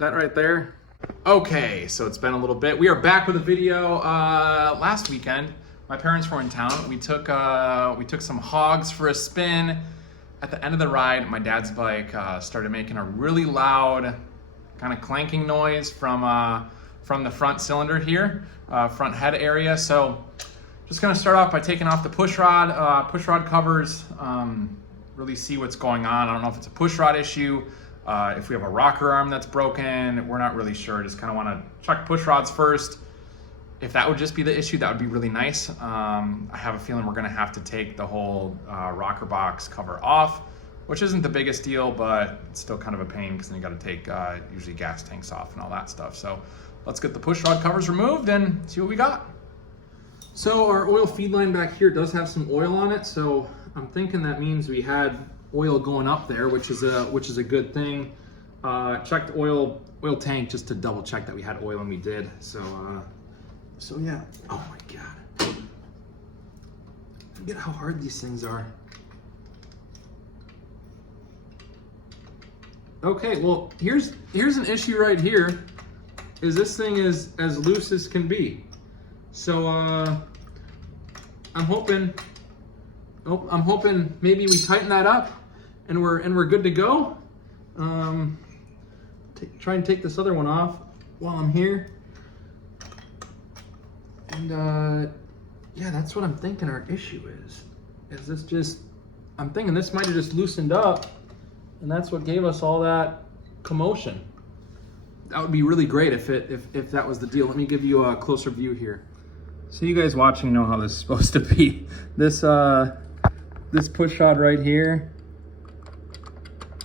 that right there. Okay, so it's been a little bit. We are back with a video. Last weekend, my parents were in town. We took some hogs for a spin. At the end of the ride, my dad's bike started making a really loud, kind of clanking noise from the front cylinder here, front head area. So, just gonna start off by taking off the push rod covers. Really see what's going on. I don't know if it's a push rod issue. If we have a rocker arm that's broken, we're not really sure. Just kind of want to check push rods first. If that would just be the issue, that would be really nice. I have a feeling we're going to have to take the whole rocker box cover off, which isn't the biggest deal, but it's still kind of a pain because then you got to take usually gas tanks off and all that stuff. So let's get the push rod covers removed and see what we got. So our oil feed line back here does have some oil on it, so I'm thinking that means we had oil going up there, which is a good thing. Checked oil tank just to double check that we had oil, and we did. So yeah. Oh my god! Forget how hard these things are. Okay, well here's an issue right here. Is this thing is as loose as can be? So I'm hoping maybe we tighten that up and we're good to go. Try and take this other one off while I'm here. And yeah, that's what I'm thinking our issue is. Is this just, I'm thinking this might have just loosened up and that's what gave us all that commotion. That would be really great if that was the deal. Let me give you a closer view here. So you guys watching know how this is supposed to be. This push rod right here,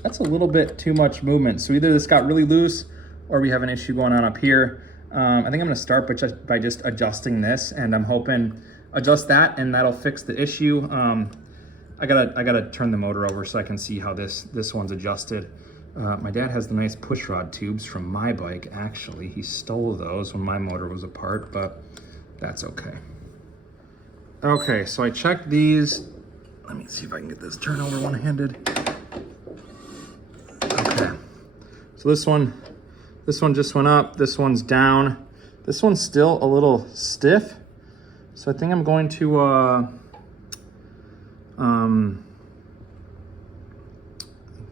that's a little bit too much movement. So either this got really loose or we have an issue going on up here. I think I'm gonna start by just adjusting this, and I'm hoping adjust that and that'll fix the issue. I gotta turn the motor over so I can see how this one's adjusted. My dad has the nice push rod tubes from my bike, actually. He stole those when my motor was apart, but that's okay. Okay, so I checked these. Let me see if I can get this turned over one-handed. Okay, so this one just went up, this one's down. This one's still a little stiff. So I think I'm going to, I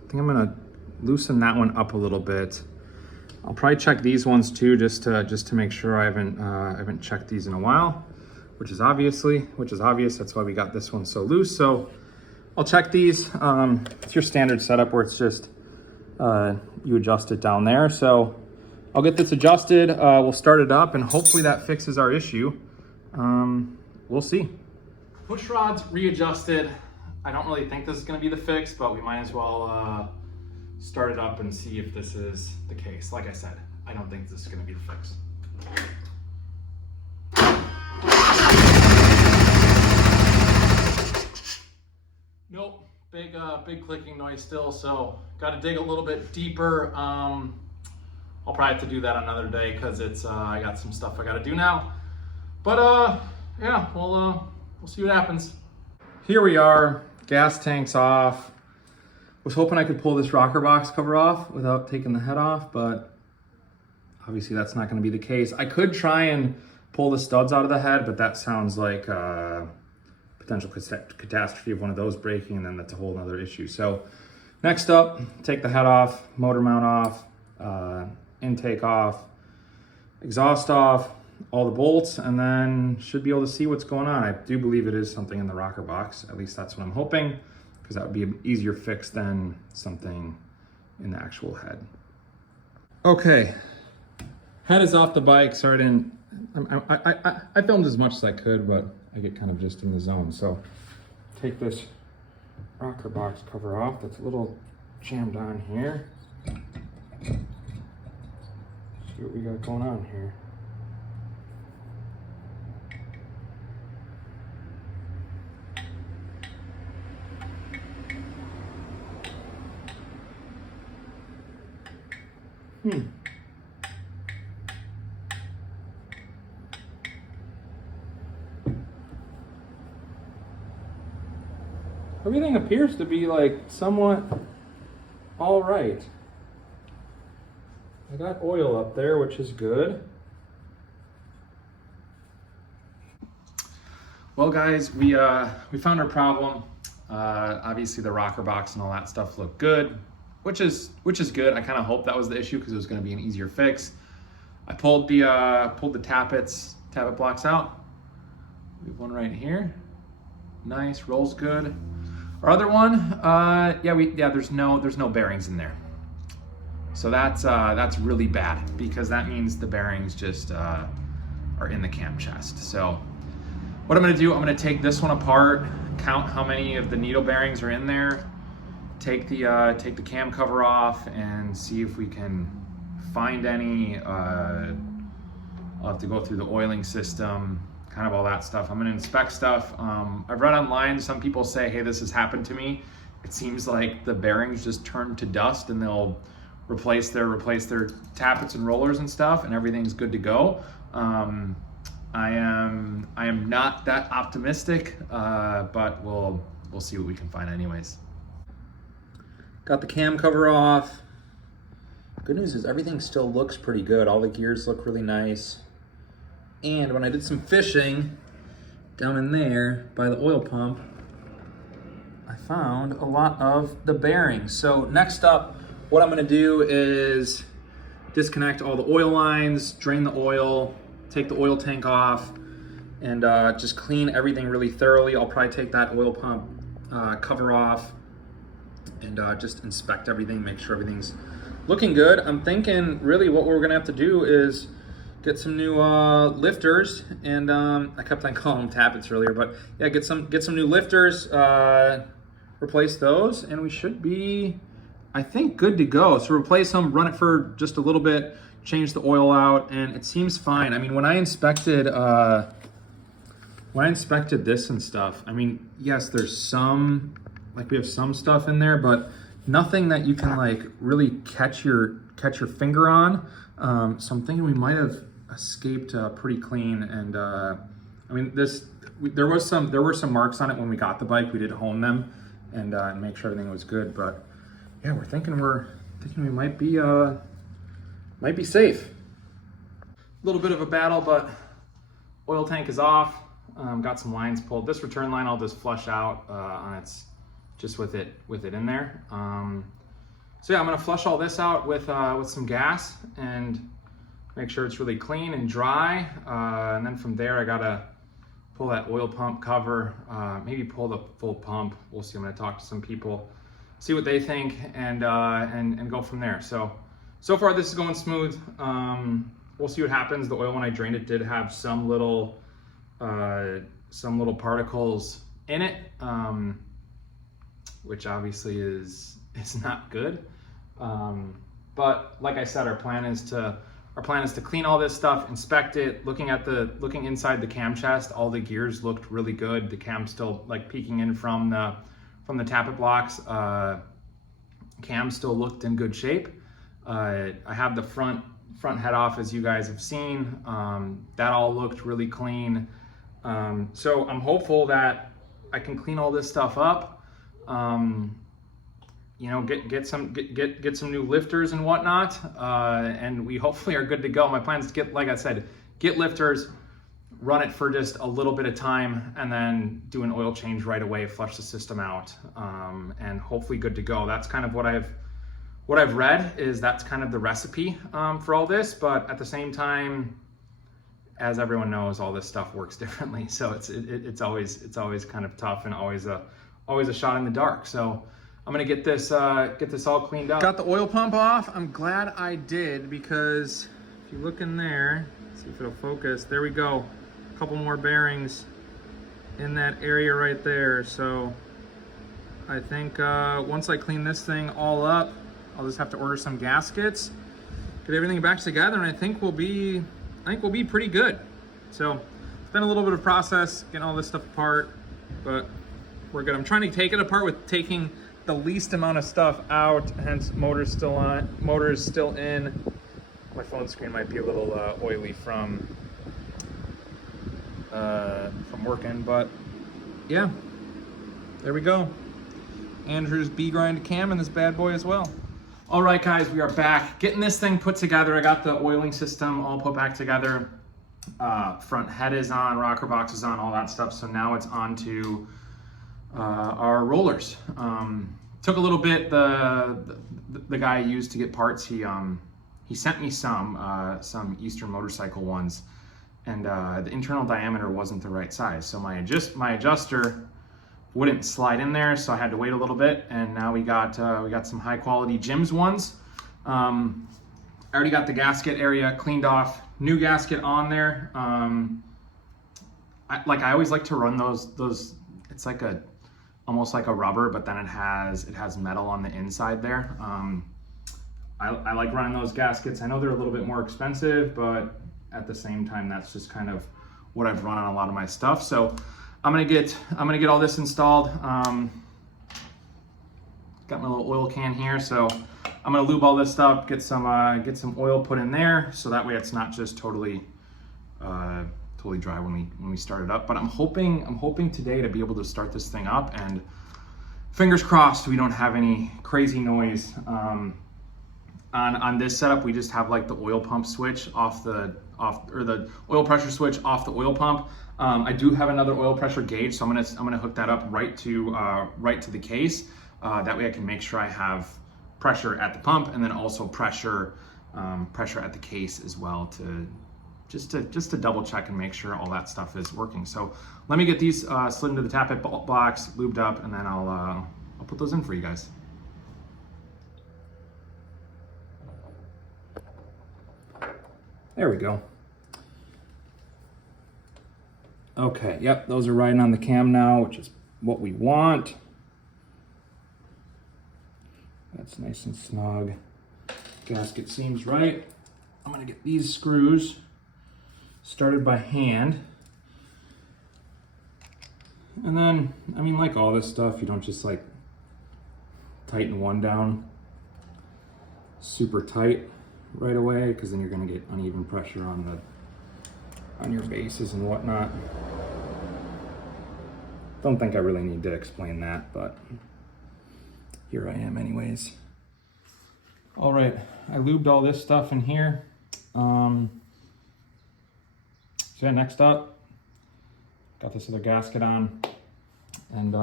think I'm gonna loosen that one up a little bit. I'll probably check these ones too, just to make sure I haven't checked these in a while, which is obvious. That's why we got this one so loose. So I'll check these. It's your standard setup where it's just you adjust it down there. So I'll get this adjusted. We'll start it up, and hopefully that fixes our issue. We'll see. Push rods readjusted. I don't really think this is going to be the fix, but we might as well start it up and see if this is the case. Like I said, I don't think this is going to be the fix. Nope, big clicking noise still, so got to dig a little bit deeper. I'll probably have to do that another day because it's I got some stuff I got to do now. But yeah, we'll see what happens. Here we are, gas tank's off. Was hoping I could pull this rocker box cover off without taking the head off, but obviously that's not going to be the case. I could try and pull the studs out of the head, but that sounds like potential catastrophe of one of those breaking, and then that's a whole other issue. So next up, take the head off, motor mount off, intake off, exhaust off, all the bolts, and then should be able to see what's going on. I do believe it is something in the rocker box. At least that's what I'm hoping, because that would be an easier fix than something in the actual head. Okay, head is off the bike. Sorry, I filmed as much as I could, but I get kind of just in the zone. So take this rocker box cover off. That's a little jammed on here. See what we got going on here. Everything appears to be like somewhat all right. I got oil up there, which is good. Well, guys, we found our problem. Obviously, the rocker box and all that stuff looked good, which is good. I kind of hoped that was the issue because it was going to be an easier fix. I pulled the tappet blocks out. We have one right here. Nice, rolls good. Our other one, there's no bearings in there. So that's really bad because that means the bearings just are in the cam chest. So what I'm gonna do, I'm gonna take this one apart, count how many of the needle bearings are in there, take the cam cover off, and see if we can find any. I'll have to go through the oiling system, kind of all that stuff. I'm gonna inspect stuff. I've read online, some people say, hey, this has happened to me. It seems like the bearings just turn to dust and they'll replace their tappets and rollers and stuff, and everything's good to go. I am not that optimistic, but we'll see what we can find anyways. Got the cam cover off. Good news is everything still looks pretty good. All the gears look really nice. And when I did some fishing down in there by the oil pump, I found a lot of the bearings. So next up, what I'm gonna do is disconnect all the oil lines, drain the oil, take the oil tank off, and just clean everything really thoroughly. I'll probably take that oil pump cover off and just inspect everything, make sure everything's looking good. I'm thinking really what we're gonna have to do is get some new lifters, and I kept on calling them tappets earlier, but yeah, get some new lifters, replace those, and we should be, I think, good to go. So replace them, run it for just a little bit, change the oil out, and it seems fine. I mean, when I inspected this and stuff, I mean, yes, there's some, like we have some stuff in there, but nothing that you can like really catch your finger on. So I'm thinking we might have escaped pretty clean. And I mean, there were some marks on it when we got the bike. We did hone them and make sure everything was good. But yeah, we're thinking we might be safe. A little bit of a battle, but oil tank is off. Got some lines pulled. This return line I'll just flush out on its, just with it in there. So yeah, I'm gonna flush all this out with some gas and make sure it's really clean and dry. And then from there, I gotta pull that oil pump cover, maybe pull the full pump. We'll see. I'm gonna talk to some people, see what they think, and go from there. So far this is going smooth. We'll see what happens. The oil, when I drained it, did have some little particles in it, which obviously is not good. But like I said, our plan is to clean all this stuff, inspect it. Looking inside the cam chest, all the gears looked really good. The cam's still like peeking in from the tappet blocks. Cam still looked in good shape. I have the front head off, as you guys have seen. That all looked really clean. So I'm hopeful that I can clean all this stuff up. You know, get some new lifters and whatnot, and we hopefully are good to go. My plan is to get, like I said, get lifters, run it for just a little bit of time, and then do an oil change right away, flush the system out, and hopefully good to go. That's kind of what I've read, is that's kind of the recipe for all this. But at the same time, as everyone knows, all this stuff works differently. So it's always kind of tough and always a shot in the dark. So I'm gonna get this all cleaned up. Got the oil pump off. I'm glad I did, because if you look in there, see if it'll focus. There we go. A couple more bearings in that area right there. So I think once I clean this thing all up, I'll just have to order some gaskets, get everything back together, and I think we'll be pretty good. So it's been a little bit of process getting all this stuff apart, but we're good. I'm trying to take it apart with taking the least amount of stuff out, hence motor's still on, motor is still in. My phone screen might be a little oily from working, but yeah, there we go. Andrew's B-grind cam in this bad boy as well. All right, guys, we are back. Getting this thing put together. I got the oiling system all put back together. Front head is on, rocker box is on, all that stuff. So now it's on to our rollers. Took a little bit. The guy I used to get parts, he sent me some Eastern Motorcycle ones, and the internal diameter wasn't the right size. So my adjuster wouldn't slide in there, so I had to wait a little bit, and now we got some high quality Jim's ones. I already got the gasket area cleaned off, new gasket on there. I always like to run those. It's like almost like a rubber, but then it has metal on the inside there. I like running those gaskets. I know they're a little bit more expensive, but at the same time, that's just kind of what I've run on a lot of my stuff. So I'm gonna get all this installed. Got my little oil can here, so I'm gonna lube all this up, get some oil put in there, so that way it's not just totally dry when we start it up. But I'm hoping today to be able to start this thing up, and fingers crossed we don't have any crazy noise. On this setup, we just have like the oil pump switch or the oil pressure switch off the oil pump. I do have another oil pressure gauge, so I'm gonna hook that up right to the case. That way I can make sure I have pressure at the pump, and then also pressure at the case as well, just to double check and make sure all that stuff is working. So let me get these slid into the tappet box, lubed up, and then I'll put those in for you guys. There we go. Okay, yep, those are riding on the cam now, which is what we want. That's nice and snug. Gasket seems right. I'm gonna get these screws started by hand. And then, I mean, like all this stuff, you don't just like tighten one down super tight right away, because then you're gonna get uneven pressure on your bases and whatnot. Don't think I really need to explain that, but here I am anyways. All right, I lubed all this stuff in here. So yeah, next up, got this other gasket on, and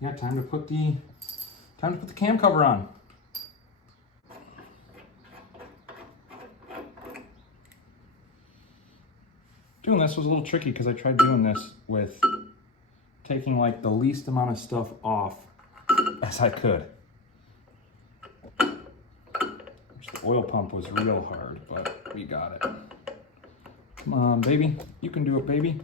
yeah, time to put the cam cover on. Doing this was a little tricky because I tried doing this with taking like the least amount of stuff off as I could. Which the oil pump was real hard, but we got it. Come on, baby. You can do it, baby.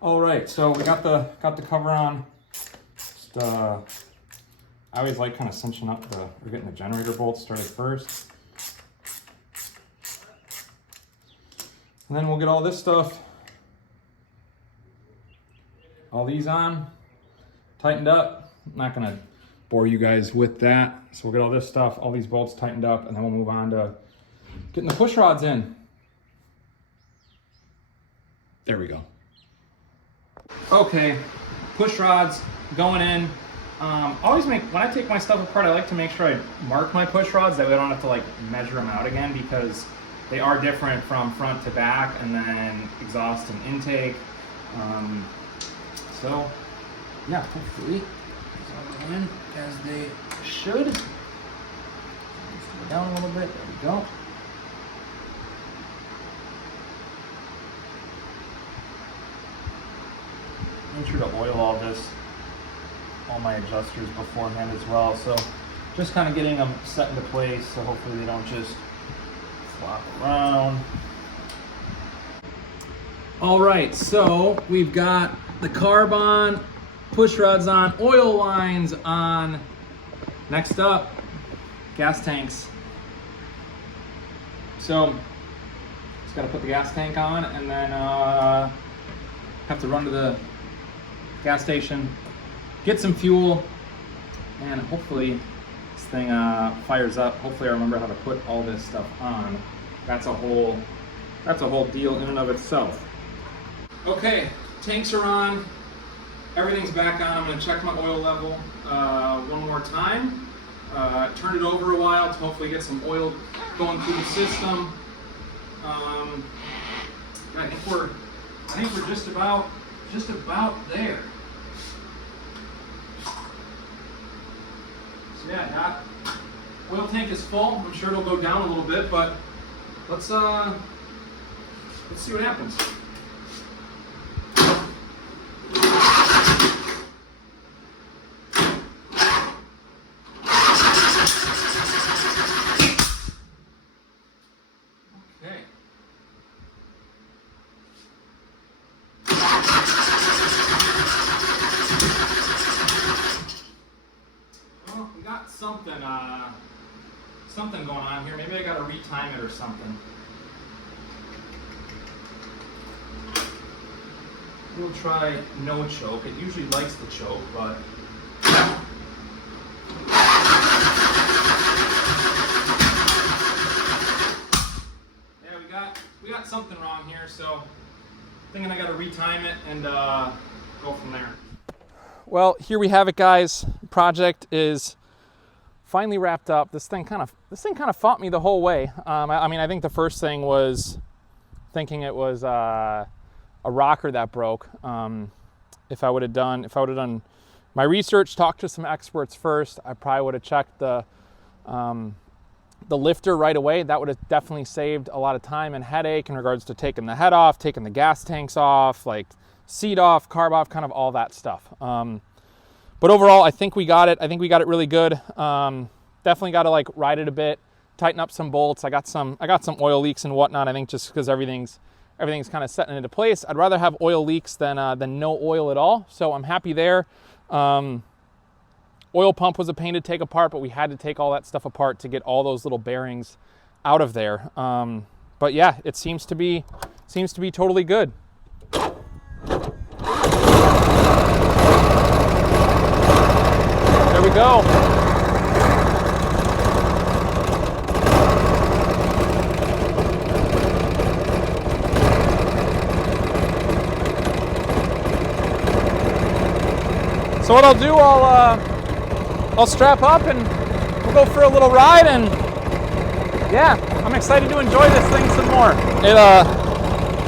All right, so we got the cover on. Just I always like kind of cinching up or getting the generator bolts started first. And then we'll get all this stuff, all these on, tightened up. I'm not gonna bore you guys with that. So we'll get all this stuff, all these bolts tightened up, and then we'll move on to getting the push rods in. There we go. Okay, push rods going in. When I take my stuff apart, I like to make sure I mark my push rods, that way I don't have to like measure them out again, because they are different from front to back, and then exhaust and intake. So yeah, hopefully these all go in as they should. Let's go down a little bit, there we go. Make sure to oil all my adjusters beforehand as well. So just kind of getting them set into place, so hopefully they don't just flop around. All right, so we've got the carb on, push rods on, oil lines on. Next up, gas tanks. So just gotta put the gas tank on, and then have to run to the gas station, get some fuel, and hopefully this thing fires up. Hopefully I remember how to put all this stuff on. That's a whole deal in and of itself. Okay, tanks are on, everything's back on. I'm gonna check my oil level one more time. Turn it over a while to hopefully get some oil going through the system. I think we're just about there. So yeah, that oil tank is full. I'm sure it'll go down a little bit, but let's see what happens. Okay. Well, we got something going on here. Maybe I gotta retime it or something. We'll try no choke. It usually likes the choke, but yeah, we got something wrong here. So thinking I gotta retime it and go from there. Well, here we have it, guys. Project is finally wrapped up. This thing kind of fought me the whole way. I mean, I think the first thing was thinking it was a rocker that broke. If I would have done my research, talked to some experts first, I probably would have checked the lifter right away. That would have definitely saved a lot of time and headache in regards to taking the head off, taking the gas tanks off, like seat off, carb off, kind of all that stuff. But overall, I think we got it. I think we got it really good. Definitely got to like ride it a bit, tighten up some bolts. I got some oil leaks and whatnot. I think just because everything's kind of setting into place. I'd rather have oil leaks than no oil at all. So I'm happy there. Oil pump was a pain to take apart, but we had to take all that stuff apart to get all those little bearings out of there. But yeah, it seems to be totally good. There we go. So what I'll do, I'll strap up and we'll go for a little ride, and yeah, I'm excited to enjoy this thing some more.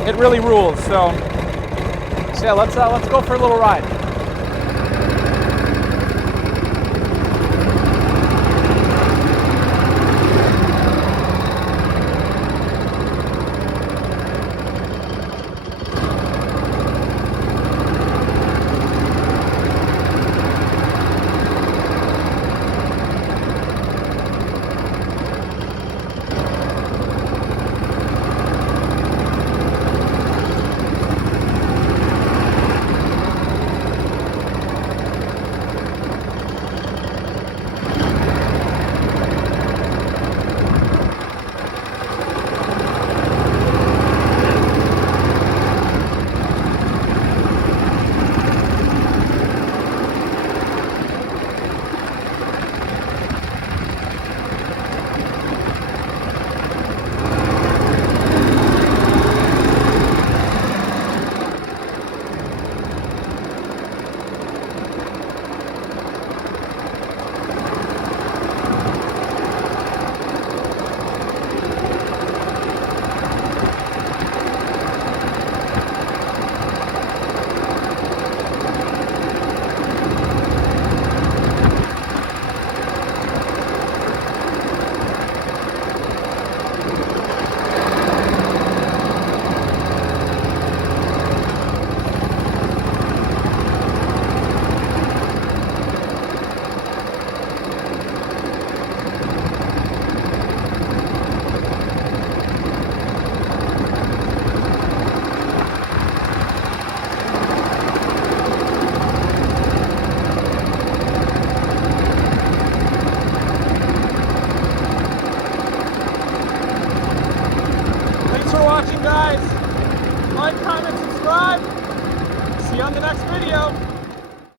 It really rules. So yeah, let's go for a little ride.